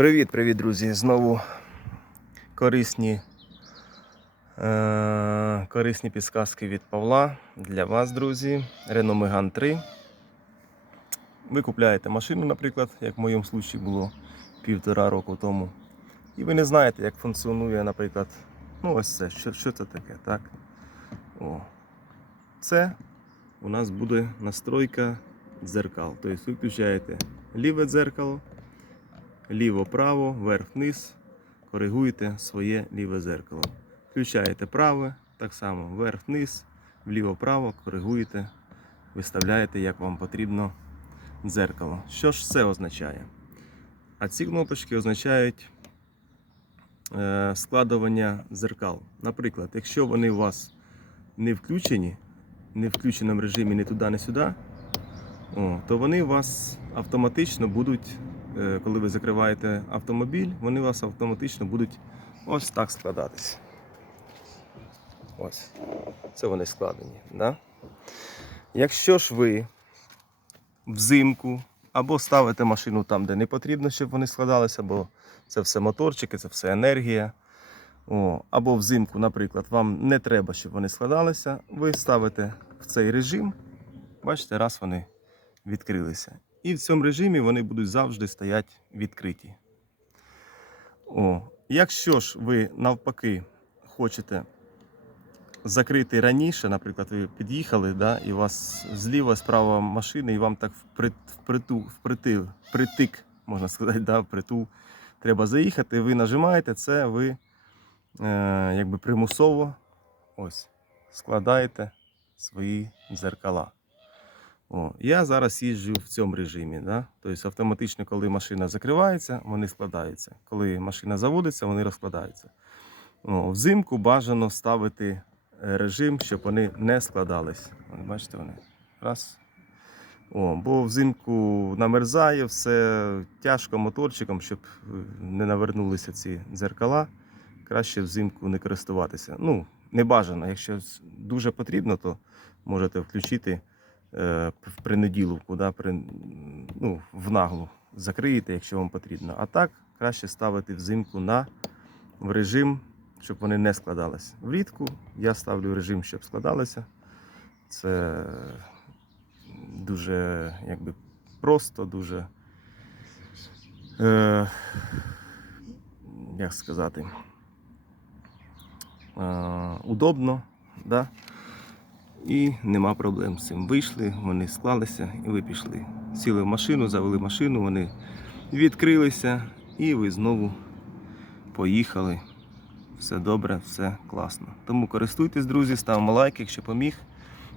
Привіт, привіт, друзі! Знову корисні, е, корисні підсказки від Павла для вас, друзі. Renault Megane 3. Ви купляєте машину, наприклад, як в моєму случаї було півтора року тому. І ви не знаєте, як функціонує, наприклад, ну ось це, що, що це таке, так? О. Це у нас буде настройка дзеркал. Тобто ви включаєте ліве дзеркало, ліво-право, вверх-вниз, коригуєте своє ліве зеркало. Включаєте праве, так само вверх-вниз, вліво-право, коригуєте, виставляєте, як вам потрібно дзеркало. Що ж це означає? А ці кнопочки означають е, складування дзеркал. Наприклад, якщо вони у вас не включені, не в включеному режимі ні туди, ні сюди, то вони у вас автоматично будуть, коли ви закриваєте автомобіль, вони у вас автоматично будуть ось так складатися. Ось. Це вони складені. Да? Якщо ж ви взимку або ставите машину там, де не потрібно, щоб вони складалися, бо це все моторчики, це все енергія. О, або взимку, наприклад, вам не треба, щоб вони складалися, ви ставите в цей режим, бачите, раз вони відкрилися. І в цьому режимі вони будуть завжди стояти відкриті. О, якщо ж ви навпаки хочете закрити раніше, наприклад, ви під'їхали, да, і у вас зліва, справа машини, і вам так вприт, вприту, впритил, притик, можна сказати, да, впритул, треба заїхати, ви нажимаєте це, ви е, якби примусово ось, складаєте свої дзеркала. О, я зараз їжджу в цьому режимі. Да? Тобто автоматично, коли машина закривається, вони складаються. Коли машина заводиться, вони розкладаються. О, взимку бажано ставити е, режим, щоб вони не складались. Бачите, вони. Раз. О, бо взимку намерзає, все тяжко моторчиком, щоб е, не навернулися ці дзеркала. Краще взимку не користуватися. Ну, не бажано. Якщо дуже потрібно, то можете включити в принеділовку, да, при, ну, в наглу закриєте, якщо вам потрібно. А так краще ставити взимку на в режим, щоб вони не складалися. Влітку я ставлю режим, щоб складалися. Це дуже якби, просто, дуже. Е, як сказати, е, удобно. Да? І нема проблем з цим. Вийшли, вони склалися і ви пішли. Сіли в машину, завели машину, вони відкрилися, і ви знову поїхали. Все добре, все класно. Тому користуйтесь, друзі, ставимо лайк, якщо поміг.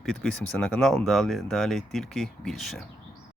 Підписуємося на канал, далі, далі тільки більше.